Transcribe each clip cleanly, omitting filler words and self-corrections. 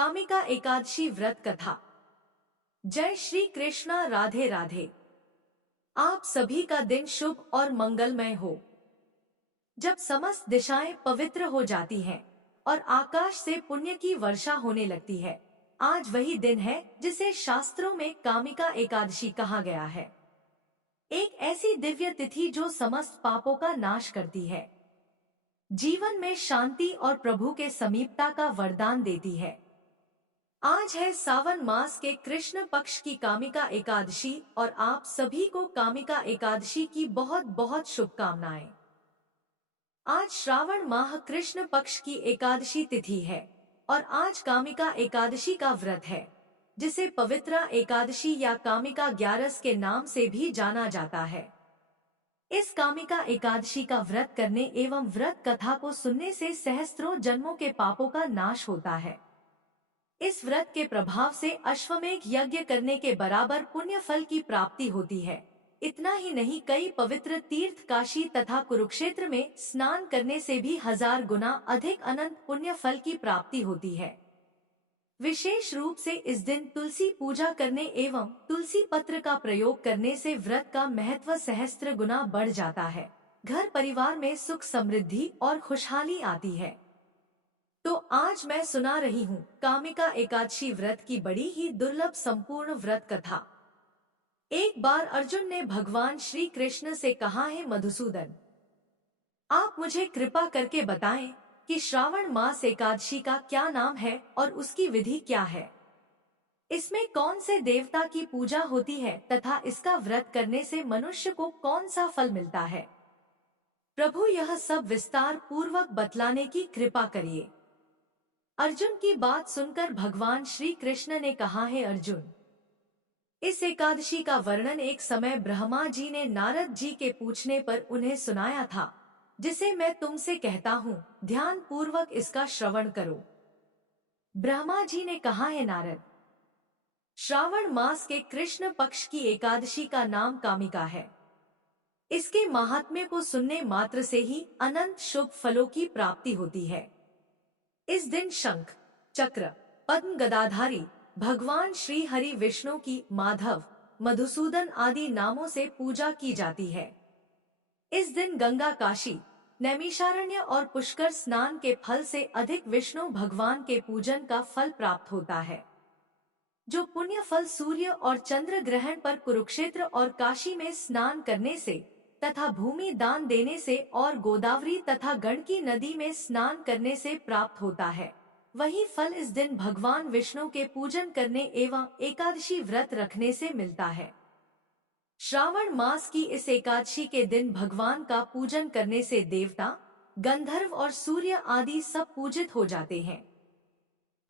कामिका एकादशी व्रत कथा। जय श्री कृष्णा, राधे राधे। आप सभी का दिन शुभ और मंगलमय हो। जब समस्त दिशाएं पवित्र हो जाती हैं और आकाश से पुण्य की वर्षा होने लगती है, आज वही दिन है जिसे शास्त्रों में कामिका एकादशी कहा गया है। एक ऐसी दिव्य तिथि जो समस्त पापों का नाश करती है, जीवन में शांति और प्रभु के समीपता का वरदान देती है। आज है सावन मास के कृष्ण पक्ष की कामिका एकादशी और आप सभी को कामिका एकादशी की बहुत बहुत शुभकामनाएं। आज श्रावण माह कृष्ण पक्ष की एकादशी तिथि है और आज कामिका एकादशी का व्रत है, जिसे पवित्रा एकादशी या कामिका ग्यारस के नाम से भी जाना जाता है। इस कामिका एकादशी का व्रत करने एवं व्रत कथा को सुनने से सहस्त्रों जन्मों के पापों का नाश होता है। इस व्रत के प्रभाव से अश्वमेध यज्ञ करने के बराबर पुण्य फल की प्राप्ति होती है। इतना ही नहीं, कई पवित्र तीर्थ काशी तथा कुरुक्षेत्र में स्नान करने से भी 1000 गुना अधिक अनंत पुण्य फल की प्राप्ति होती है। विशेष रूप से इस दिन तुलसी पूजा करने एवं तुलसी पत्र का प्रयोग करने से व्रत का महत्व सहस्त्र गुना बढ़ जाता है। घर परिवार में सुख समृद्धि और खुशहाली आती है। तो आज मैं सुना रही हूँ कामिका एकादशी व्रत की बड़ी ही दुर्लभ संपूर्ण व्रत कथा। एक बार अर्जुन ने भगवान श्री कृष्ण से कहा, है मधुसूदन, आप मुझे कृपा करके बताएं कि श्रावण मास एकादशी का क्या नाम है और उसकी विधि क्या है। इसमें कौन से देवता की पूजा होती है तथा इसका व्रत करने से मनुष्य को कौन सा फल मिलता है। प्रभु यह सब विस्तार पूर्वक बतलाने की कृपा करिए। अर्जुन की बात सुनकर भगवान श्री कृष्ण ने कहा, है अर्जुन, इस एकादशी का वर्णन एक समय ब्रह्मा जी ने नारद जी के पूछने पर उन्हें सुनाया था, जिसे मैं तुमसे कहता हूँ, ध्यान पूर्वक इसका श्रवण करो। ब्रह्मा जी ने कहा, है नारद, श्रावण मास के कृष्ण पक्ष की एकादशी का नाम कामिका है। इसके महात्म्य को सुनने मात्र से ही अनंत शुभ फलों की प्राप्ति होती है। इस दिन शंख, चक्र, पद्म गदाधारी भगवान श्री हरि विष्णु की माधव, मधुसूदन आदि नामों से पूजा की जाती है। इस दिन गंगा, काशी, नैमिषारण्य और पुष्कर स्नान के फल से अधिक विष्णु भगवान के पूजन का फल प्राप्त होता है। जो पुण्य फल सूर्य और चंद्र ग्रहण पर कुरुक्षेत्र और काशी में स्नान करने से तथा भूमि दान देने से और गोदावरी तथा गंडकी नदी में स्नान करने से प्राप्त होता है, वही फल इस दिन भगवान विष्णु के पूजन करने एवं एकादशी व्रत रखने से मिलता है। श्रावण मास की इस एकादशी के दिन भगवान का पूजन करने से देवता, गंधर्व और सूर्य आदि सब पूजित हो जाते हैं।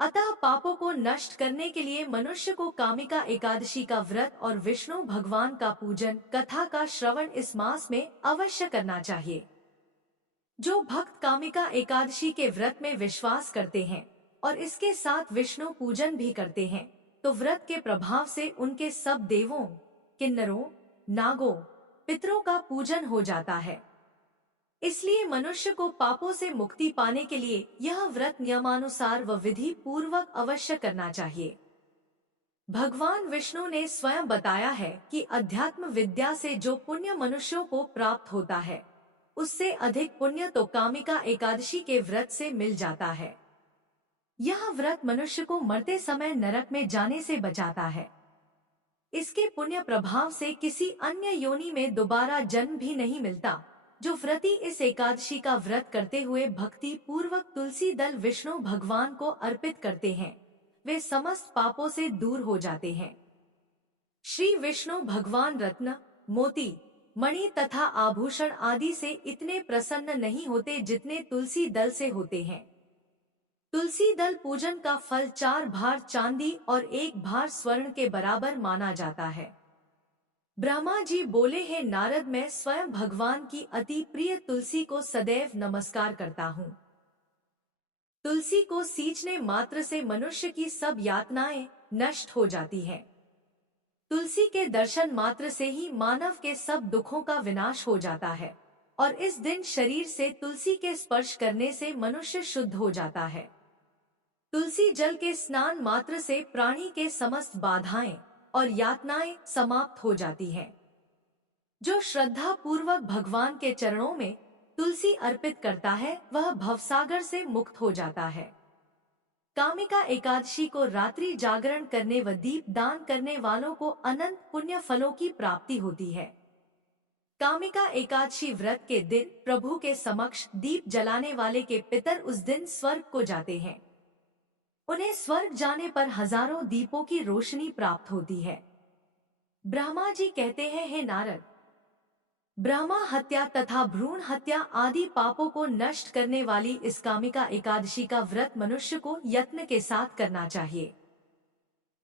अतः पापों को नष्ट करने के लिए मनुष्य को कामिका एकादशी का व्रत और विष्णु भगवान का पूजन कथा का श्रवण इस मास में अवश्य करना चाहिए। जो भक्त कामिका एकादशी के व्रत में विश्वास करते हैं और इसके साथ विष्णु पूजन भी करते हैं, तो व्रत के प्रभाव से उनके सब देवों, किन्नरों, नागों, पितरों का पूजन हो जाता है। इसलिए मनुष्य को पापों से मुक्ति पाने के लिए यह व्रत नियमानुसार व विधि पूर्वक अवश्य करना चाहिए। भगवान विष्णु ने स्वयं बताया है कि अध्यात्म विद्या से जो पुण्य मनुष्यों को प्राप्त होता है, उससे अधिक पुण्य तो कामिका एकादशी के व्रत से मिल जाता है। यह व्रत मनुष्य को मरते समय नरक में जाने से बचाता है। इसके पुण्य प्रभाव से किसी अन्य योनि में दोबारा जन्म भी नहीं मिलता। जो व्रती इस एकादशी का व्रत करते हुए भक्ति पूर्वक तुलसी दल विष्णु भगवान को अर्पित करते हैं, वे समस्त पापों से दूर हो जाते हैं। श्री विष्णु भगवान रत्न, मोती, मणि तथा आभूषण आदि से इतने प्रसन्न नहीं होते जितने तुलसी दल से होते हैं। तुलसी दल पूजन का फल 4 भार चांदी और 1 भार स्वर्ण के बराबर माना जाता है। ब्रह्मा जी बोले, हैं नारद, मैं स्वयं भगवान की अति प्रिय तुलसी को सदैव नमस्कार करता हूँ। तुलसी को सींचने मात्र से मनुष्य की सब यातनाएं नष्ट हो जाती हैं। तुलसी के दर्शन मात्र से ही मानव के सब दुखों का विनाश हो जाता है और इस दिन शरीर से तुलसी के स्पर्श करने से मनुष्य शुद्ध हो जाता है। तुलसी जल के स्नान मात्र से प्राणी के समस्त बाधाएं और यातनाएं समाप्त हो जाती हैं। जो श्रद्धा पूर्वक भगवान के चरणों में तुलसी अर्पित करता है वह भवसागर से मुक्त हो जाता है। कामिका एकादशी को रात्रि जागरण करने व दीप दान करने वालों को अनंत पुण्य फलों की प्राप्ति होती है। कामिका एकादशी व्रत के दिन प्रभु के समक्ष दीप जलाने वाले के पितर उस दिन स्वर्ग को जाते हैं। उन्हें स्वर्ग जाने पर हजारों दीपों की रोशनी प्राप्त होती है। ब्रह्मा जी कहते हैं, हे नारद, ब्रह्मा हत्या तथा भ्रूण हत्या आदि पापों को नष्ट करने वाली इस कामिका एकादशी का व्रत मनुष्य को यत्न के साथ करना चाहिए।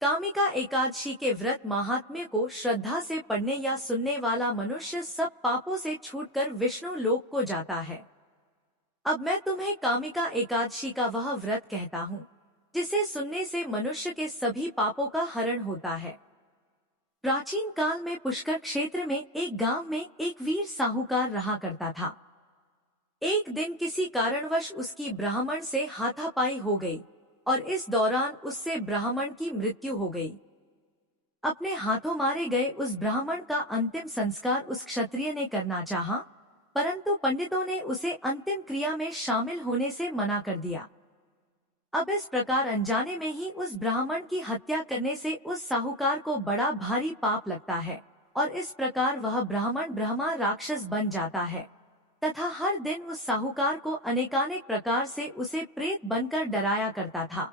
कामिका एकादशी के व्रत महात्म्य को श्रद्धा से पढ़ने या सुनने वाला मनुष्य सब पापों से छूटकर विष्णु लोक को जाता है। अब मैं तुम्हें कामिका एकादशी का वह व्रत कहता हूँ जिसे सुनने से मनुष्य के सभी पापों का हरण होता है। प्राचीन काल में पुष्कर क्षेत्र में एक गांव में एक वीर साहूकार रहा करता था। एक दिन किसी कारणवश उसकी ब्राह्मण से हाथापाई हो गई और इस दौरान उससे ब्राह्मण की मृत्यु हो गई। अपने हाथों मारे गए उस ब्राह्मण का अंतिम संस्कार उस क्षत्रिय ने करना चाहा, परंतु पंडितों ने उसे अंतिम क्रिया में शामिल होने से मना कर दिया। अब इस प्रकार अनजाने में ही उस ब्राह्मण की हत्या करने से उस साहूकार को बड़ा भारी पाप लगता है और इस प्रकार वह ब्राह्मण ब्रह्मा राक्षस बन जाता है तथा हर दिन उस साहूकार को अनेकानेक प्रकार से उसे प्रेत बनकर डराया करता था।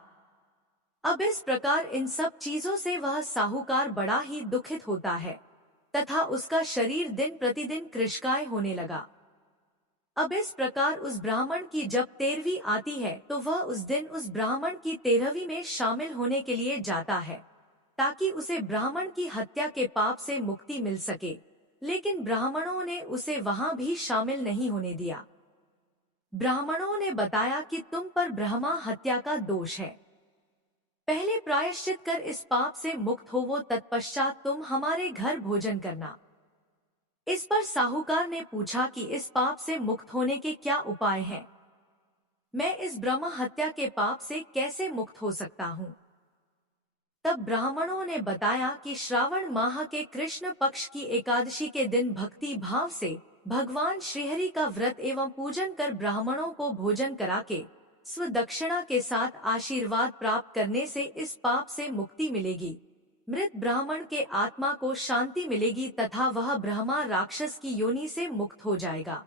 अब इस प्रकार इन सब चीजों से वह साहूकार बड़ा ही दुखित होता है तथा उसका शरीर दिन प्रतिदिन कृशकाय होने लगा। अब इस प्रकार उस ब्राह्मण की जब 13वीं आती है तो वह उस दिन उस ब्राह्मण की 13वीं में शामिल होने के लिए जाता है ताकि उसे ब्राह्मण की हत्या के पाप से मुक्ति मिल सके, लेकिन ब्राह्मणों ने उसे वहां भी शामिल नहीं होने दिया। ब्राह्मणों ने बताया कि तुम पर ब्रह्मा हत्या का दोष है, पहले प्रायश्चित कर इस पाप से मुक्त होवो, तत्पश्चात तुम हमारे घर भोजन करना। इस पर साहूकार ने पूछा कि इस पाप से मुक्त होने के क्या उपाय हैं? मैं इस ब्रह्म हत्या के पाप से कैसे मुक्त हो सकता हूँ? तब ब्राह्मणों ने बताया कि श्रावण माह के कृष्ण पक्ष की एकादशी के दिन भक्ति भाव से भगवान श्रीहरि का व्रत एवं पूजन कर ब्राह्मणों को भोजन करा के स्वदक्षिणा के साथ आशीर्वाद प्राप्त करने से इस पाप से मुक्ति मिलेगी, मृत ब्राह्मण के आत्मा को शांति मिलेगी तथा वह ब्रह्मा राक्षस की योनि से मुक्त हो जाएगा।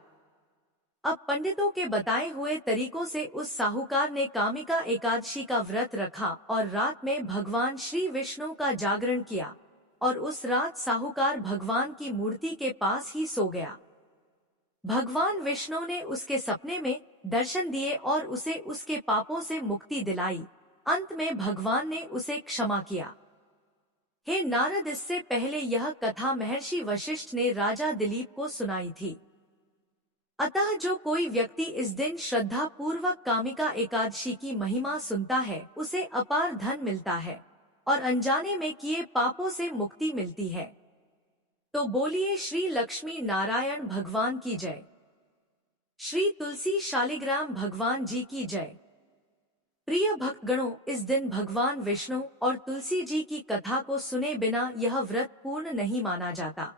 अब पंडितों के बताए हुए तरीकों से उस साहूकार ने कामिका एकादशी का व्रत रखा और रात में भगवान श्री विष्णु का जागरण किया और उस रात साहूकार भगवान की मूर्ति के पास ही सो गया। भगवान विष्णु ने उसके सपने में दर्शन दिए और उसे उसके पापों से मुक्ति दिलाई। अंत में भगवान ने उसे क्षमा किया। हे नारद, इससे पहले यह कथा महर्षि वशिष्ठ ने राजा दिलीप को सुनाई थी। अतः जो कोई व्यक्ति इस दिन श्रद्धा पूर्वक कामिका एकादशी की महिमा सुनता है उसे अपार धन मिलता है और अनजाने में किए पापों से मुक्ति मिलती है। तो बोलिए श्री लक्ष्मी नारायण भगवान की जय, श्री तुलसी शालिग्राम भगवान जी की जय। प्रिय भक्तगणों, इस दिन भगवान विष्णु और तुलसी जी की कथा को सुने बिना यह व्रत पूर्ण नहीं माना जाता।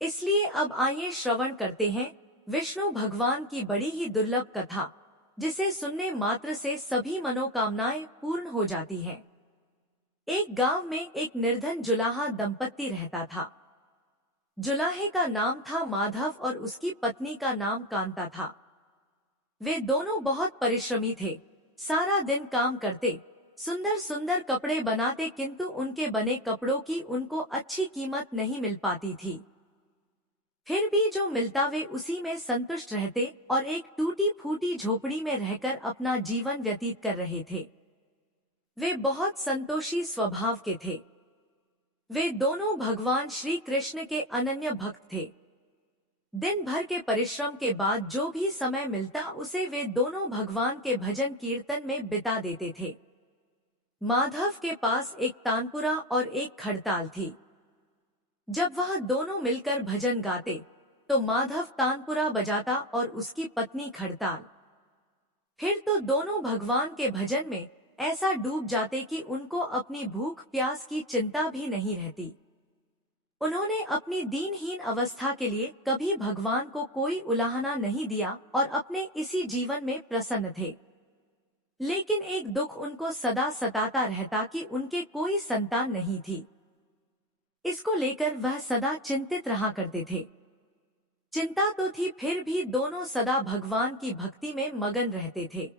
इसलिए अब आइए श्रवण करते हैं विष्णु भगवान की बड़ी ही दुर्लभ कथा, जिसे सुनने मात्र से सभी मनोकामनाएं पूर्ण हो जाती हैं। एक गांव में एक निर्धन जुलाहा दंपत्ति रहता था। जुलाहे का नाम था माधव और उसकी पत्नी का नाम कांता था। वे दोनों बहुत परिश्रमी थे, सारा दिन काम करते, सुंदर सुंदर कपड़े बनाते, किंतु उनके बने कपड़ों की उनको अच्छी कीमत नहीं मिल पाती थी। फिर भी जो मिलता वे उसी में संतुष्ट रहते और एक टूटी फूटी झोपड़ी में रहकर अपना जीवन व्यतीत कर रहे थे। वे बहुत संतोषी स्वभाव के थे। वे दोनों भगवान श्री कृष्ण के अनन्य भक्त थे। दिन भर के परिश्रम के बाद जो भी समय मिलता उसे वे दोनों भगवान के भजन कीर्तन में बिता देते थे। माधव के पास एक तानपुरा और एक खड़ताल थी। जब वह दोनों मिलकर भजन गाते तो माधव तानपुरा बजाता और उसकी पत्नी खड़ताल। फिर तो दोनों भगवान के भजन में ऐसा डूब जाते कि उनको अपनी भूख प्यास की चिंता भी नहीं रहती। उन्होंने अपनी दीनहीन अवस्था के लिए कभी भगवान को कोई उलाहना नहीं दिया और अपने इसी जीवन में प्रसन्न थे। लेकिन एक दुख उनको सदा सताता रहता कि उनके कोई संतान नहीं थी। इसको लेकर वह सदा चिंतित रहा करते थे। चिंता तो थी, फिर भी दोनों सदा भगवान की भक्ति में मगन रहते थे।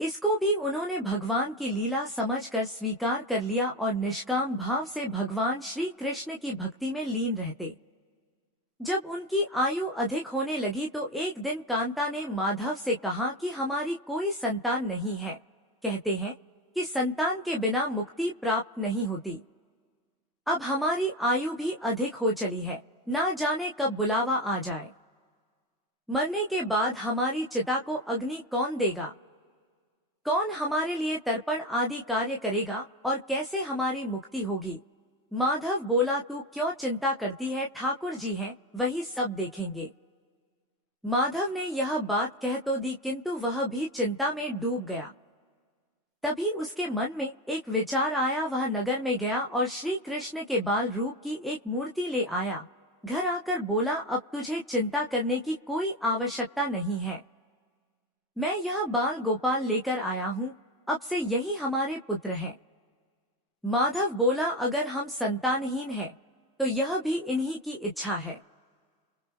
इसको भी उन्होंने भगवान की लीला समझकर स्वीकार कर लिया और निष्काम भाव से भगवान श्री कृष्ण की भक्ति में लीन रहते। जब उनकी आयु अधिक होने लगी तो एक दिन कांता ने माधव से कहा कि हमारी कोई संतान नहीं है। कहते हैं कि संतान के बिना मुक्ति प्राप्त नहीं होती। अब हमारी आयु भी अधिक हो चली है, ना जाने कब बुलावा आ जाए। मरने के बाद हमारी चिता को अग्नि कौन देगा? कौन हमारे लिए तर्पण आदि कार्य करेगा और कैसे हमारी मुक्ति होगी? माधव बोला, तू क्यों चिंता करती है, ठाकुर जी हैं, वही सब देखेंगे। माधव ने यह बात कह तो दी, किंतु वह भी चिंता में डूब गया। तभी उसके मन में एक विचार आया। वह नगर में गया और श्री कृष्ण के बाल रूप की एक मूर्ति ले आया। घर आकर बोला, अब तुझे चिंता करने की कोई आवश्यकता नहीं है। मैं यह बाल गोपाल लेकर आया हूँ, अब से यही हमारे पुत्र हैं। माधव बोला, अगर हम संतानहीन हैं, तो यह भी इन्हीं की इच्छा है।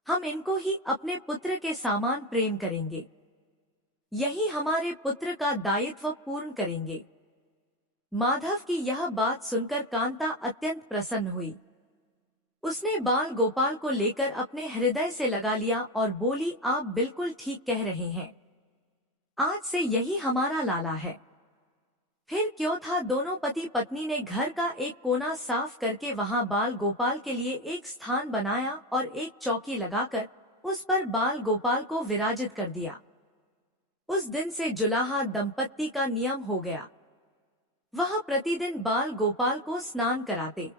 हम इनको ही अपने पुत्र के समान प्रेम करेंगे। यही हमारे पुत्र का दायित्व पूर्ण करेंगे। माधव की यह बात सुनकर कांता अत्यंत प्रसन्न हुई। उसने बाल गोपाल को लेकर अपने हृदय से लगा लिया और बोली, आप बिल्कुल ठीक कह रहे हैं। आज से यही हमारा लाला है। फिर क्यों था, दोनों पति पत्नी ने घर का एक कोना साफ करके वहां बाल गोपाल के लिए एक स्थान बनाया और एक चौकी लगाकर उस पर बाल गोपाल को विराजित कर दिया। उस दिन से जुलाहा दंपत्ति का नियम हो गया। वह प्रतिदिन बाल गोपाल को स्नान कराते,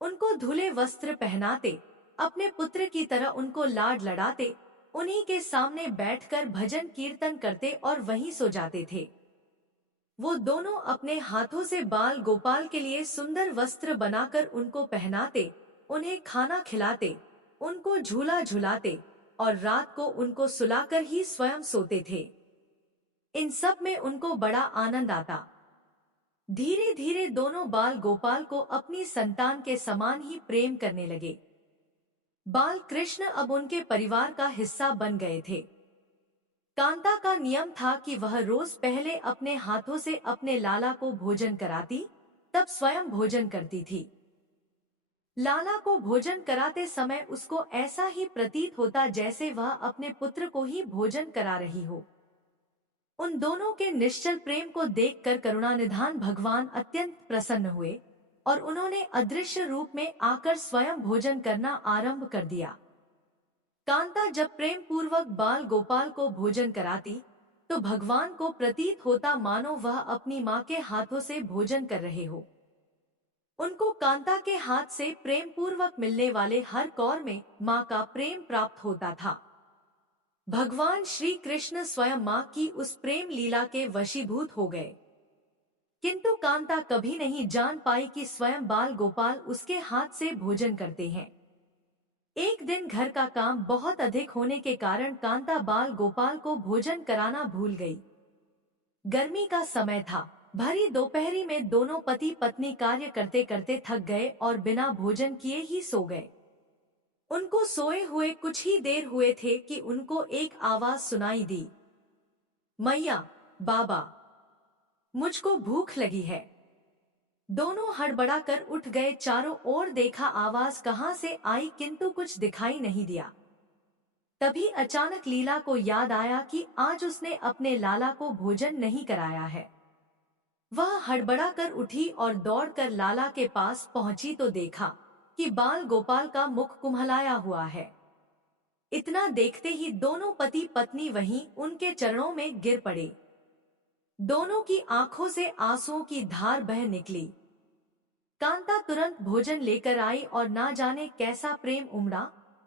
उनको धुले वस्त्र पहनाते, अपने पुत्र की तरह उनको लाड लड़ाते, उन्हीं के सामने बैठकर भजन कीर्तन करते और वहीं सो जाते थे। वो दोनों अपने हाथों से बाल गोपाल के लिए सुंदर वस्त्र बनाकर उनको पहनाते, उन्हें खाना खिलाते, उनको झूला झुलाते और रात को उनको सुलाकर ही स्वयं सोते थे। इन सब में उनको बड़ा आनंद आता। धीरे धीरे दोनों बाल गोपाल को अपनी संतान के समान ही प्रेम करने लगे। बाल कृष्ण अब उनके परिवार का हिस्सा बन गए थे। कांता का नियम था कि वह रोज पहले अपने हाथों से अपने लाला को भोजन कराती, तब स्वयं भोजन करती थी। लाला को भोजन कराते समय उसको ऐसा ही प्रतीत होता जैसे वह अपने पुत्र को ही भोजन करा रही हो। उन दोनों के निश्चल प्रेम को देखकर करुणानिधान भगवान अत्यंत प्रसन्न हुए और उन्होंने अदृश्य रूप में आकर स्वयं भोजन करना आरंभ कर दिया। कांता जब प्रेम पूर्वक बाल गोपाल को भोजन कराती, तो भगवान को प्रतीत होता मानो वह अपनी माँ के हाथों से भोजन कर रहे हो। उनको कांता के हाथ से प्रेम पूर्वक मिलने वाले हर कौर में माँ का प्रेम प्राप्त होता था। भगवान श्री कृष्ण स्वयं माँ की उस प्रेम लीला के वशीभूत हो गए। किंतु कांता कभी नहीं जान पाई कि स्वयं बाल गोपाल उसके हाथ से भोजन करते हैं। एक दिन घर का काम बहुत अधिक होने के कारण कांता बाल गोपाल को भोजन कराना भूल गई। गर्मी का समय था। भरी दोपहरी में दोनों पति पत्नी कार्य करते करते थक गए और बिना भोजन किए ही सो गए। उनको सोए हुए कुछ ही देर हुए थे कि उनको एक आवाज सुनाई दी, मैया, बाबा, मुझको भूख लगी है। दोनों हड़बड़ाकर उठ गए, चारों ओर देखा आवाज कहां से आई, किंतु कुछ दिखाई नहीं दिया। तभी अचानक लीला को याद आया कि आज उसने अपने लाला को भोजन नहीं कराया है। वह हड़बड़ाकर उठी और दौड़कर लाला के पास पहुंची तो देखा कि बाल गोपाल का मुख कुम्हलाया हुआ है। इतना देखते ही दोनों पति पत्नी वहीं उनके चरणों में गिर पड़े। दोनों की आंखों से आंसुओं की धार बह निकली। कांता तुरंत भोजन लेकर आई और ना जाने कैसा प्रेम उमड़ा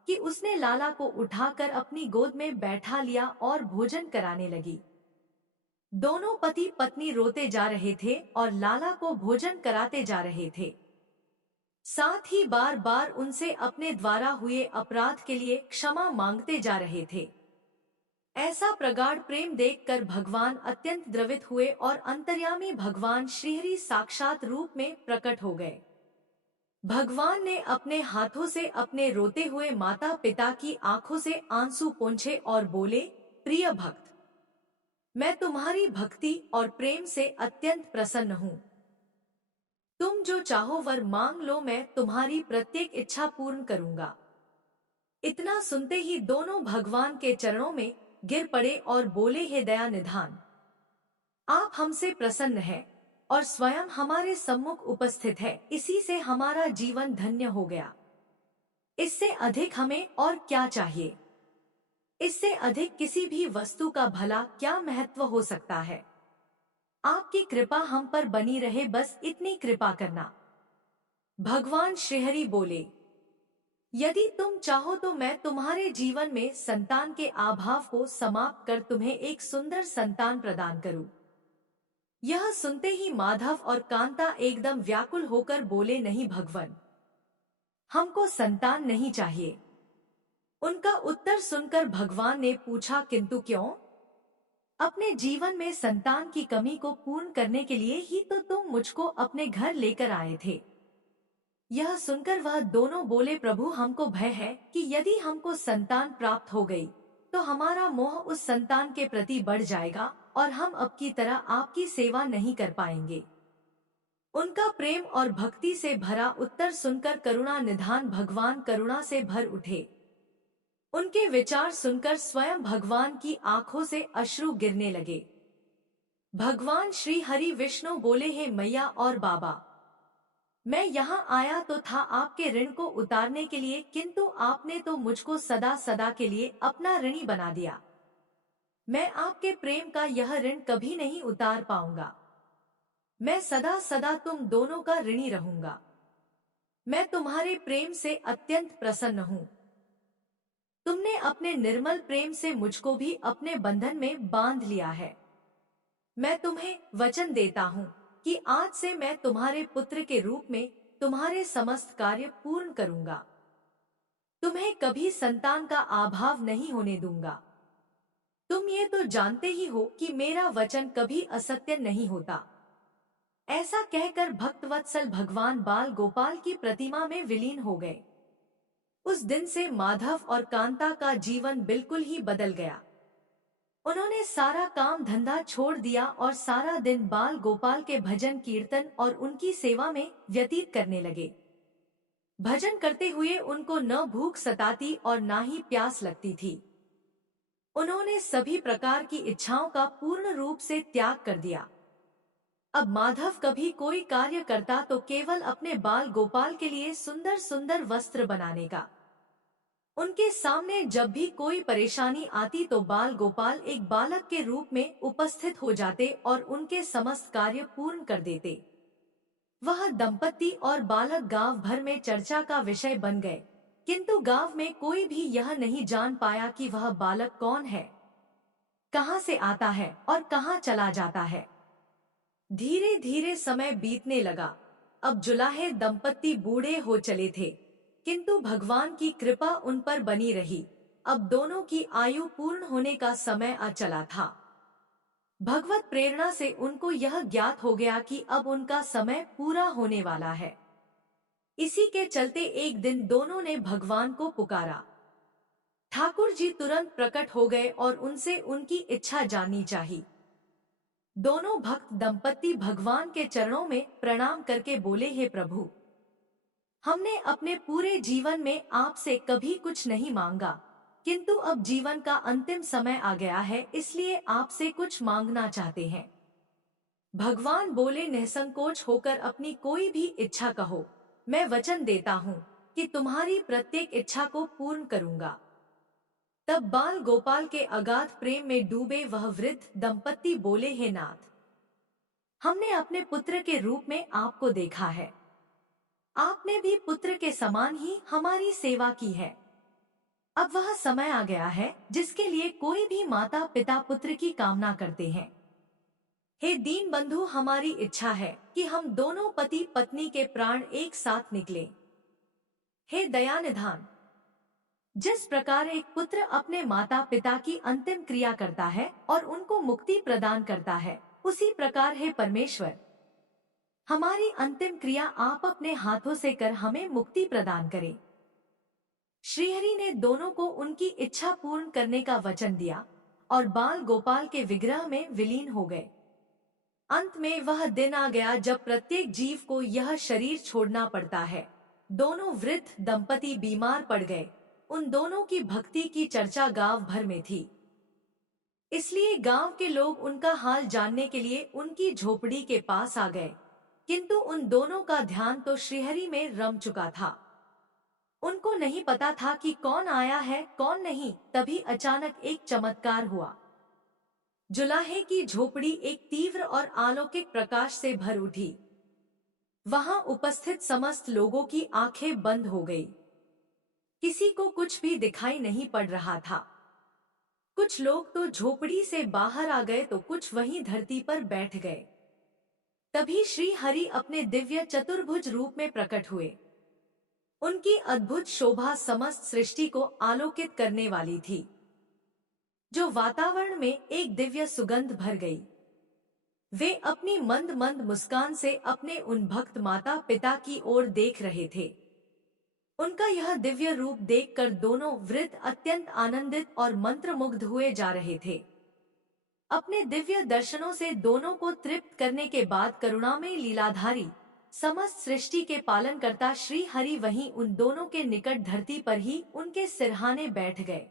कि उसने लाला को उठाकर अपनी गोद में बैठा लिया और भोजन कराने लगी। दोनों पति पत्नी रोते जा रहे थे और लाला को भोजन कराते जा रहे थे। साथ ही बार बार उनसे अपने द्वारा हुए अपराध के लिए क्षमा मांगते जा रहे थे। ऐसा प्रगाढ़ प्रेम देखकर भगवान अत्यंत द्रवित हुए और अंतर्यामी भगवान श्रीहरि साक्षात रूप में प्रकट हो गए। भगवान ने अपने हाथों से अपने रोते हुए माता पिता की आंखों से आंसू पोंछे और बोले, प्रिय भक्त, मैं तुम्हारी भक्ति और प्रेम से अत्यंत प्रसन्न हूँ। तुम जो चाहो वर मांग लो, मैं तुम्हारी प्रत्येक इच्छा पूर्ण करूंगा। इतना सुनते ही दोनों भगवान के चरणों में गिर पड़े और बोले, हे दया निधान, आप हमसे प्रसन्न हैं और स्वयं हमारे सम्मुख उपस्थित है, इसी से हमारा जीवन धन्य हो गया। इससे अधिक हमें और क्या चाहिए? इससे अधिक किसी भी वस्तु का भला क्या महत्व हो सकता है? आपकी कृपा हम पर बनी रहे, बस इतनी कृपा करना। भगवान श्रीहरि बोले, यदि तुम चाहो तो मैं तुम्हारे जीवन में संतान के अभाव को समाप्त कर तुम्हें एक सुंदर संतान प्रदान करूं। यह सुनते ही माधव और कांता एकदम व्याकुल होकर बोले, नहीं भगवान, हमको संतान नहीं चाहिए। उनका उत्तर सुनकर भगवान ने पूछा, किंतु क्यों? अपने जीवन में संतान की कमी को पूर्ण करने के लिए ही तो तुम मुझको अपने घर लेकर आए थे। यह सुनकर वह दोनों बोले, प्रभु, हमको भय है कि यदि हमको संतान प्राप्त हो गई तो हमारा मोह उस संतान के प्रति बढ़ जाएगा और हम अब की तरह आपकी सेवा नहीं कर पाएंगे। उनका प्रेम और भक्ति से भरा उत्तर सुनकर करुणा निधान भगवान करुणा से भर उठे। उनके विचार सुनकर स्वयं भगवान की आंखों से अश्रु गिरने लगे। भगवान श्री हरि विष्णु बोले, हे मैया और बाबा, मैं यहाँ आया तो था आपके ऋण को उतारने के लिए, किंतु आपने तो मुझको सदा सदा के लिए अपना ऋणी बना दिया। मैं आपके प्रेम का यह ऋण कभी नहीं उतार पाऊंगा। मैं सदा सदा तुम दोनों का ऋणी रहूंगा। मैं तुम्हारे प्रेम से अत्यंत प्रसन्न हूँ। तुमने अपने निर्मल प्रेम से मुझको भी अपने बंधन में बांध लिया है। मैं तुम्हें वचन देता हूँ कि आज से मैं तुम्हारे पुत्र के रूप में तुम्हारे समस्त कार्य पूर्ण करूंगा। तुम्हें कभी संतान का अभाव नहीं होने दूंगा। तुम ये तो जानते ही हो कि मेरा वचन कभी असत्य नहीं होता। ऐसा कहकर भक्तवत्सल भगवान बाल गोपाल की प्रतिमा में विलीन हो गए। उस दिन से माधव और कांता का जीवन बिल्कुल ही बदल गया। उन्होंने सारा काम धंधा छोड़ दिया और सारा दिन बाल गोपाल के भजन कीर्तन और उनकी सेवा में व्यतीत करने लगे। भजन करते हुए उनको न भूख सताती और न ही प्यास लगती थी। उन्होंने सभी प्रकार की इच्छाओं का पूर्ण रूप से त्याग कर दिया। अब माधव कभी कोई कार्य करता तो केवल अपने बाल गोपाल के लिए सुंदर सुंदर वस्त्र बनाने का। उनके सामने जब भी कोई परेशानी आती तो बाल गोपाल एक बालक के रूप में उपस्थित हो जाते और उनके समस्त कार्य पूर्ण कर देते। वह दंपति और बालक गांव भर में चर्चा का विषय बन गए, किंतु गांव में कोई भी यह नहीं जान पाया कि वह बालक कौन है, कहां से आता है और कहां चला जाता है। धीरे धीरे समय बीतने लगा। अब जुलाहे दंपति बूढ़े हो चले थे, किंतु भगवान की कृपा उन पर बनी रही। अब दोनों की आयु पूर्ण होने का समय आ चला था। भगवत प्रेरणा से उनको यह ज्ञात हो गया कि अब उनका समय पूरा होने वाला है। इसी के चलते एक दिन दोनों ने भगवान को पुकारा। ठाकुर जी तुरंत प्रकट हो गए और उनसे उनकी इच्छा जाननी चाहिए। दोनों भक्त दंपति भगवान के चरणों में प्रणाम करके बोले, हे प्रभु, हमने अपने पूरे जीवन में आपसे कभी कुछ नहीं मांगा, किंतु अब जीवन का अंतिम समय आ गया है, इसलिए आपसे कुछ मांगना चाहते हैं। भगवान बोले, निसंकोच होकर अपनी कोई भी इच्छा कहो, मैं वचन देता हूँ कि तुम्हारी प्रत्येक इच्छा को पूर्ण करूंगा। तब बाल गोपाल के अगाध प्रेम में डूबे वह वृद्ध दंपति बोले, हे नाथ, हमने अपने पुत्र के रूप में आपको देखा है। आपने भी पुत्र के समान ही हमारी सेवा की है। अब वह समय आ गया है जिसके लिए कोई भी माता पिता पुत्र की कामना करते हैं। हे दीन बंधु, हमारी इच्छा है कि हम दोनों पति पत्नी के प्राण एक साथ निकले। हे दयानिधान, जिस प्रकार एक पुत्र अपने माता पिता की अंतिम क्रिया करता है और उनको मुक्ति प्रदान करता है, उसी प्रकार हे परमेश्वर, हमारी अंतिम क्रिया आप अपने हाथों से कर हमें मुक्ति प्रदान करें। श्रीहरि ने दोनों को उनकी इच्छा पूर्ण करने का वचन दिया और बाल गोपाल के विग्रह में विलीन हो गए। अंत में वह दिन आ गया जब प्रत्येक जीव को यह शरीर छोड़ना पड़ता है। दोनों वृद्ध दंपति बीमार पड़ गए। उन दोनों की भक्ति की चर्चा गांव भर में थी, इसलिए गांव के लोग उनका हाल जानने के लिए उनकी झोपड़ी के पास आ गए। किंतु उन दोनों का ध्यान तो श्रीहरि में रम चुका था। उनको नहीं पता था कि कौन आया है कौन नहीं। तभी अचानक एक चमत्कार हुआ। जुलाहे की झोपड़ी एक तीव्र और अलौकिक प्रकाश से भर उठी। वहां उपस्थित समस्त लोगों की आंखें बंद हो गई। किसी को कुछ भी दिखाई नहीं पड़ रहा था। कुछ लोग तो झोपड़ी से बाहर आ गए तो कुछ वहीं धरती पर बैठ गए। तभी श्री हरि अपने दिव्य चतुर्भुज रूप में प्रकट हुए। उनकी अद्भुत शोभा समस्त सृष्टि को आलोकित करने वाली थी, जो वातावरण में एक दिव्य सुगंध भर गई। वे अपनी मंद मंद मुस्कान से अपने उन भक्त माता पिता की ओर देख रहे थे। उनका यह दिव्य रूप देखकर दोनों वृद्ध अत्यंत आनंदित और मंत्रमुग्ध हुए जा रहे थे। अपने दिव्य दर्शनों से दोनों को तृप्त करने के बाद करुणामय लीलाधारी समस्त सृष्टि के पालन करता श्री हरि वहीं उन दोनों के निकट धरती पर ही उनके सिरहाने बैठ गए।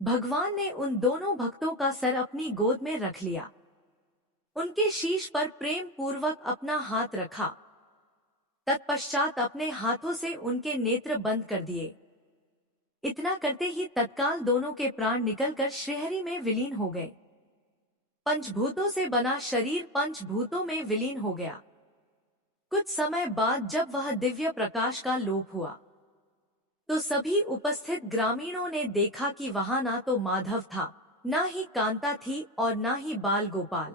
भगवान ने उन दोनों भक्तों का सर अपनी गोद में रख लिया। उनके शीश पर प्रेम पूर्वक अपना हाथ रखा। तत्पश्चात अपने हाथों से उनके नेत्र बंद कर दिए। इतना करते ही तत्काल दोनों के प्राण निकलकर श्रीहरि में विलीन हो गए। पंचभूतों से बना शरीर पंचभूतों में विलीन हो गया। कुछ समय बाद जब वह दिव्य प्रकाश का लोप हुआ तो सभी उपस्थित ग्रामीणों ने देखा कि वहां ना तो माधव था, ना ही कांता थी और ना ही बाल गोपाल।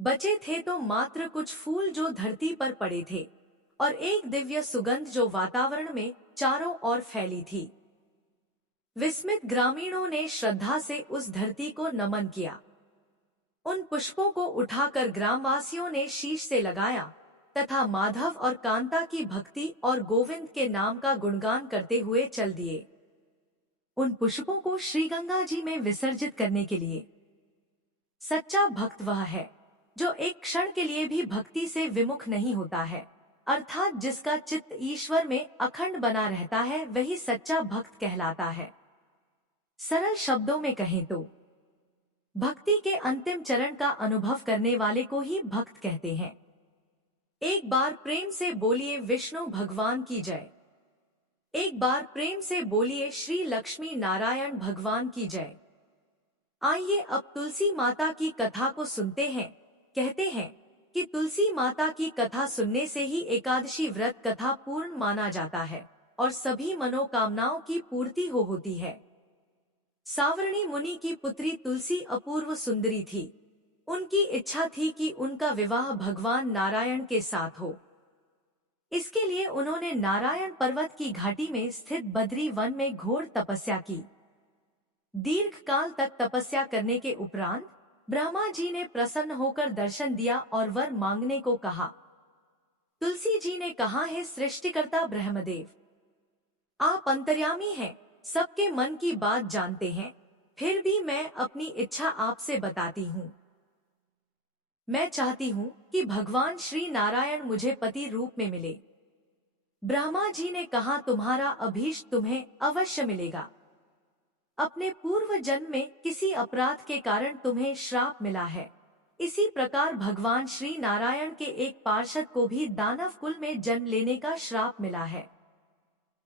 बचे थे तो मात्र कुछ फूल जो धरती पर पड़े थे और एक दिव्य सुगंध जो वातावरण में चारों ओर फैली थी। विस्मित ग्रामीणों ने श्रद्धा से उस धरती को नमन किया। उन पुष्पों को उठाकर ग्रामवासियों ने शीश से लगाया तथा माधव और कांता की भक्ति और गोविंद के नाम का गुणगान करते हुए चल दिए। उन पुष्पों को श्री गंगा जी में विसर्जित करने के लिए। सच्चा भक्त वह है जो एक क्षण के लिए भी भक्ति से विमुख नहीं होता है, अर्थात जिसका चित्त ईश्वर में अखंड बना रहता है, वही सच्चा भक्त कहलाता है। सरल शब्दों में कहें तो भक्ति के अंतिम चरण का अनुभव करने वाले को ही भक्त कहते हैं। एक बार प्रेम से बोलिए विष्णु भगवान की जय। एक बार प्रेम से बोलिए श्री लक्ष्मी नारायण भगवान की जय। आइए अब तुलसी माता की कथा को सुनते हैं। कहते हैं कि तुलसी माता की कथा सुनने से ही एकादशी व्रत कथा पूर्ण माना जाता है और सभी मनोकामनाओं की पूर्ति होती है। सावरणी मुनि की पुत्री तुलसी अपूर्व सुंदरी थी। उनकी इच्छा थी कि उनका विवाह भगवान नारायण के साथ हो। इसके लिए उन्होंने नारायण पर्वत की घाटी में स्थित बद्री वन में घोर तपस्या की। दीर्घ काल तक तपस्या करने के उपरांत ब्रह्मा जी ने प्रसन्न होकर दर्शन दिया और वर मांगने को कहा। तुलसी जी ने कहा, हे सृष्टिकर्ता ब्रह्मदेव, आप अंतर्यामी हैं, सबके मन की बात जानते हैं, फिर भी मैं अपनी इच्छा आपसे बताती हूँ। मैं चाहती हूँ कि भगवान श्री नारायण मुझे पति रूप में मिले। ब्रह्मा जी ने कहा, तुम्हारा अभीष्ट तुम्हें अवश्य मिलेगा। अपने पूर्व जन्म में किसी अपराध के कारण तुम्हें श्राप मिला है। इसी प्रकार भगवान श्री नारायण के एक पार्षद को भी दानव कुल में जन्म लेने का श्राप मिला है।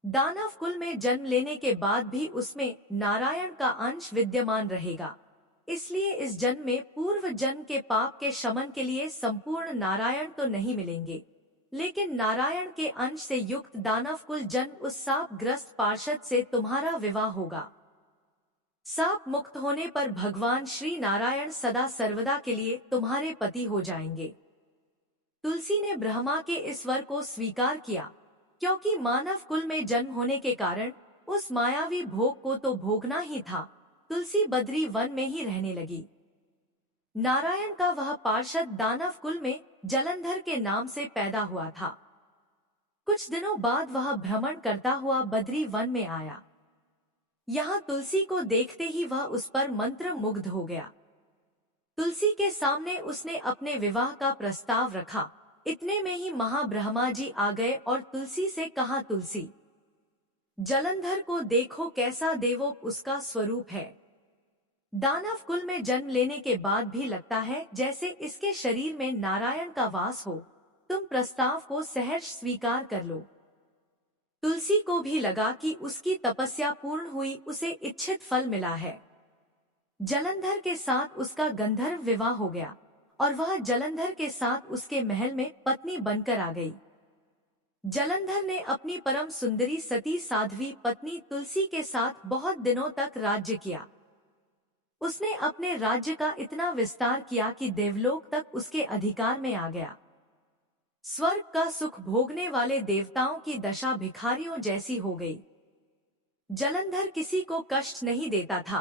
दानव कुल में जन्म लेने के बाद भी उसमें नारायण का अंश विद्यमान रहेगा। इसलिए इस जन्म में पूर्व जन्म के पाप के शमन के लिए संपूर्ण नारायण तो नहीं मिलेंगे, लेकिन नारायण के अंश से युक्त दानव कुल जन्म उस शाप ग्रस्त पार्षद से तुम्हारा विवाह होगा। साप मुक्त होने पर भगवान श्री नारायण सदा सर्वदा के लिए तुम्हारे पति हो जाएंगे। तुलसी ने ब्रह्मा के इस वर को स्वीकार किया, क्योंकि मानव कुल में जन्म होने के कारण उस मायावी भोग को तो भोगना ही था। तुलसी बद्री वन में ही रहने लगी। नारायण का वह पार्षद दानव कुल में जलंधर के नाम से पैदा हुआ था। कुछ दिनों बाद वह भ्रमण करता हुआ बद्री वन में आया। यहाँ तुलसी को देखते ही वह उस पर मंत्र मुग्ध हो गया। तुलसी के सामने उसने अपने विवाह का प्रस्ताव रखा। इतने में ही महाब्रह्मा जी आ गए और तुलसी से कहा, तुलसी, जलंधर को देखो, कैसा देवों उसका स्वरूप है। दानव कुल में जन्म लेने के बाद भी लगता है जैसे इसके शरीर में नारायण का वास हो। तुम प्रस्ताव को सहर्ष स्वीकार कर लो। तुलसी को भी लगा कि उसकी तपस्या पूर्ण हुई, उसे इच्छित फल मिला है। जलंधर के साथ उसका गंधर्व विवाह हो गया और वह जलंधर के साथ उसके महल में पत्नी बनकर आ गई। जलंधर ने अपनी परम सुंदरी सती साध्वी पत्नी तुलसी के साथ बहुत दिनों तक राज्य किया। उसने अपने राज्य का इतना विस्तार किया कि देवलोक तक उसके अधिकार में आ गया। स्वर्ग का सुख भोगने वाले देवताओं की दशा भिखारियों जैसी हो गई। जलंधर किसी को कष्ट नहीं देता था,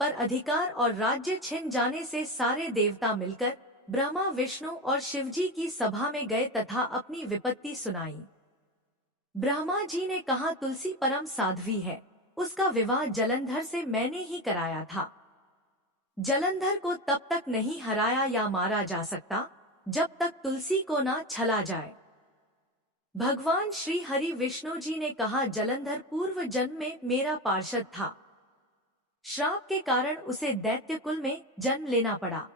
पर अधिकार और राज्य छिन जाने से सारे देवता मिलकर ब्रह्मा, विष्णु और शिवजी की सभा में गए तथा अपनी विपत्ति सुनाई। ब्रह्मा जी ने कहा, तुलसी परम साध्वी है, उसका विवाह जलंधर से मैंने ही कराया था। जलंधर को तब तक नहीं हराया या मारा जा सकता जब तक तुलसी को ना छला जाए। भगवान श्री हरि विष्णु जी ने कहा, जलंधर पूर्व जन्म में मेरा पार्षद था। श्राप के कारण उसे दैत्य कुल में जन्म लेना पड़ा।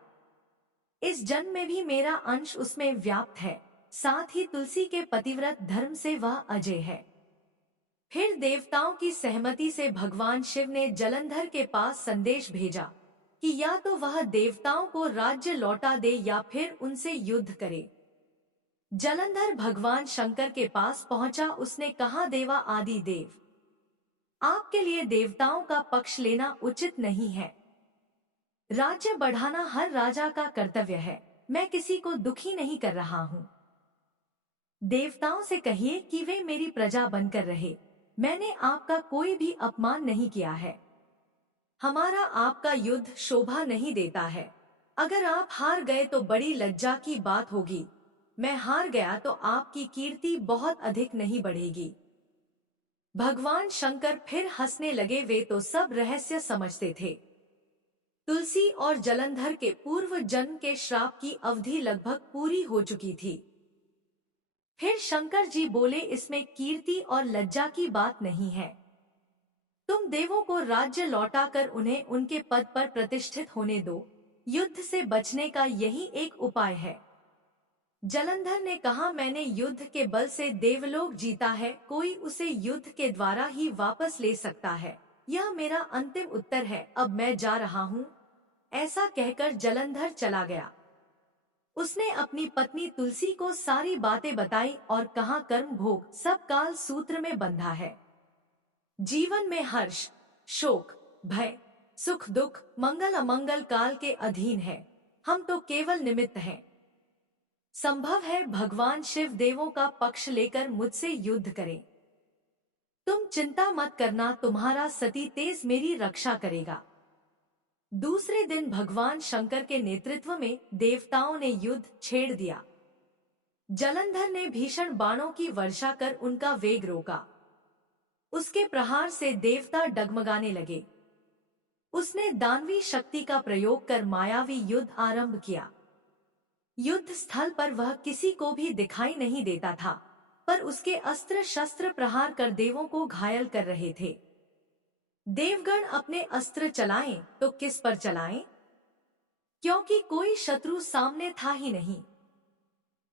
इस जन्म में भी मेरा अंश उसमें व्याप्त है। साथ ही तुलसी के पतिव्रत धर्म से वह अजय है। फिर देवताओं की सहमति से भगवान शिव ने जलंधर के पास संदेश भेजा कि या तो वह देवताओं को राज्य लौटा दे या फिर उनसे युद्ध करे। जलंधर भगवान शंकर के पास पहुंचा। उसने कहा, देवा आदि देव, आपके लिए देवताओं का पक्ष लेना उचित नहीं है। राज्य बढ़ाना हर राजा का कर्तव्य है। मैं किसी को दुखी नहीं कर रहा हूँ। देवताओं से कहिए कि वे मेरी प्रजा बनकर रहे। मैंने आपका कोई भी अपमान नहीं किया है। हमारा आपका युद्ध शोभा नहीं देता है। अगर आप हार गए तो बड़ी लज्जा की बात होगी। मैं हार गया तो आपकी कीर्ति बहुत अधिक नहीं बढ़ेगी। भगवान शंकर फिर हंसने लगे। वे तो सब रहस्य समझते थे। तुलसी और जलंधर के पूर्व जन्म के श्राप की अवधि लगभग पूरी हो चुकी थी। फिर शंकर जी बोले, इसमें कीर्ति और लज्जा की बात नहीं है। तुम देवों को राज्य लौटाकर उन्हें उनके पद पर प्रतिष्ठित होने दो। युद्ध से बचने का यही एक उपाय है। जलंधर ने कहा, मैंने युद्ध के बल से देवलोक जीता है, कोई उसे युद्ध के द्वारा ही वापस ले सकता है। यह मेरा अंतिम उत्तर है। अब मैं जा रहा हूँ। ऐसा कहकर जलंधर चला गया। उसने अपनी पत्नी तुलसी को सारी बातें बताई और कहा, कर्म भोग सब काल सूत्र में बंधा है। जीवन में हर्ष, शोक, भय, सुख, दुख, मंगल अमंगल काल के अधीन है। हम तो केवल निमित्त हैं। संभव है भगवान शिव देवों का पक्ष लेकर मुझसे युद्ध करें। तुम चिंता मत करना, तुम्हारा सती तेज मेरी रक्षा करेगा। दूसरे दिन भगवान शंकर के नेतृत्व में देवताओं ने युद्ध छेड़ दिया। जलंधर ने भीषण बाणों की वर्षा कर उनका वेग रोका। उसके प्रहार से देवता डगमगाने लगे। उसने दानवी शक्ति का प्रयोग कर मायावी युद्ध आरंभ किया। युद्ध स्थल पर वह किसी को भी दिखाई नहीं देता था, पर उसके अस्त्र शस्त्र प्रहार कर देवों को घायल कर रहे थे। देवगण अपने अस्त्र चलाएं तो किस पर चलाएं, क्योंकि कोई शत्रु सामने था ही नहीं।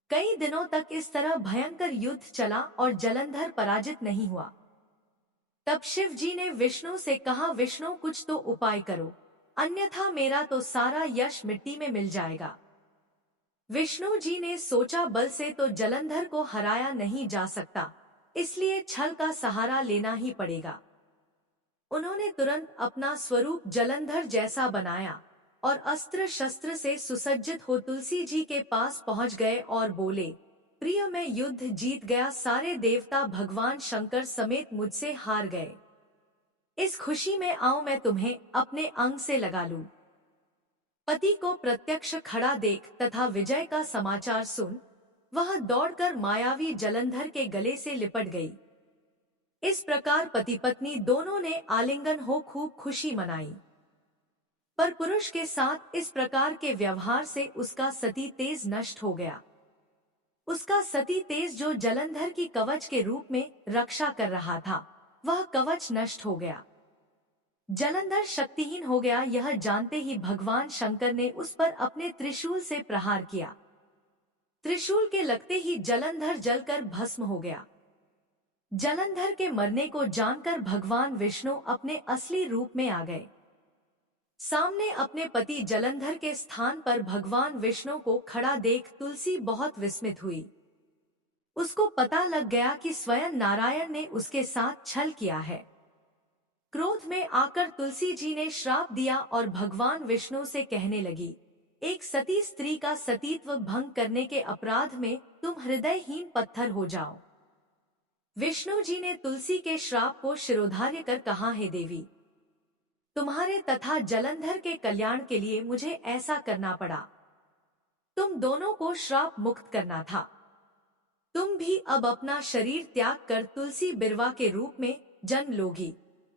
कई दिनों तक इस तरह भयंकर युद्ध चला और जलंधर पराजित नहीं हुआ। तब शिव जी ने विष्णु से कहा, विष्णु कुछ तो उपाय करो, अन्यथा मेरा तो सारा यश मिट्टी में मिल जाएगा। विष्णु जी ने सोचा, बल से तो जलंधर को हराया नहीं जा सकता, इसलिए छल का सहारा लेना ही पड़ेगा। उन्होंने तुरंत अपना स्वरूप जलंधर जैसा बनाया और अस्त्र शस्त्र से सुसज्जित हो तुलसी जी के पास पहुंच गए और बोले, प्रिय मैं युद्ध जीत गया, सारे देवता भगवान शंकर समेत मुझसे हार गए। इस खुशी में आओ मैं तुम्हें अपने अंग से लगा लूं। पति को प्रत्यक्ष खड़ा देख तथा विजय का समाचार सुन वह दौड़कर मायावी जलंधर के गले से लिपट गई। इस प्रकार पति पत्नी दोनों ने आलिंगन हो खूब खुशी मनाई। पर पुरुष के साथ इस प्रकार के व्यवहार से उसका सती तेज नष्ट हो गया। उसका सती तेज जो जलंधर की कवच के रूप में रक्षा कर रहा था, वह कवच नष्ट हो गया। जलंधर शक्तिहीन हो गया। यह जानते ही भगवान शंकर ने उस पर अपने त्रिशूल से प्रहार किया। त्रिशूल के लगते ही जलंधर जलकर भस्म हो गया। जलंधर के मरने को जानकर भगवान विष्णु अपने असली रूप में आ गए। सामने अपने पति जलंधर के स्थान पर भगवान विष्णु को खड़ा देख तुलसी बहुत विस्मित हुई। उसको पता लग गया कि स्वयं नारायण ने उसके साथ छल किया है। क्रोध में आकर तुलसी जी ने श्राप दिया और भगवान विष्णु से कहने लगी, एक सती स्त्री का सतीत्व भंग करने के अपराध में तुम हृदयहीन पत्थर हो जाओ। विष्णु जी ने तुलसी के श्राप को शिरोधार्य कर कहा, हे देवी, तुम्हारे तथा जलंधर के कल्याण के लिए मुझे ऐसा करना पड़ा। तुम दोनों को श्राप मुक्त करना था। तुम भी अब अपना शरीर त्याग कर तुलसी बिरवा के रूप में जन्म लोगी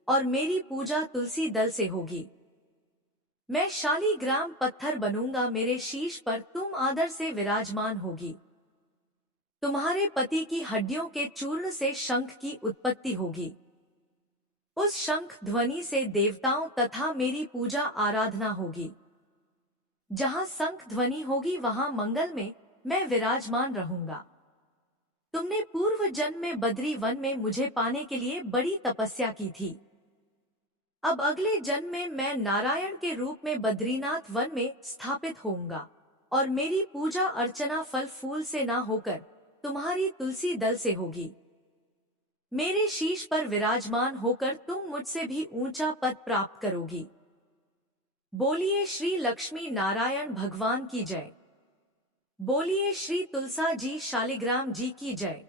और मेरी पूजा तुलसी दल से होगी। मैं शालीग्राम पत्थर बनूंगा, मेरे शीश पर तुम आदर से विराजमान होगी। तुम्हारे पति की हड्डियों के चूर्ण से शंख की उत्पत्ति होगी। उस शंख ध्वनि से देवताओं तथा मेरी पूजा आराधना होगी। जहां शंख ध्वनि होगी वहां मंगल में मैं विराजमान रहूंगा। तुमने पूर्व जन्म में बद्री वन में मुझे पाने के लिए बड़ी तपस्या की थी। अब अगले जन्म में मैं नारायण के रूप में बद्रीनाथ वन में स्थापित होऊंगा और मेरी पूजा अर्चना फल फूल से ना होकर तुम्हारी तुलसी दल से होगी। मेरे शीश पर विराजमान होकर तुम मुझसे भी ऊंचा पद प्राप्त करोगी। बोलिए श्री लक्ष्मी नारायण भगवान की जय। बोलिए श्री तुलसा जी शालिग्राम जी की जय।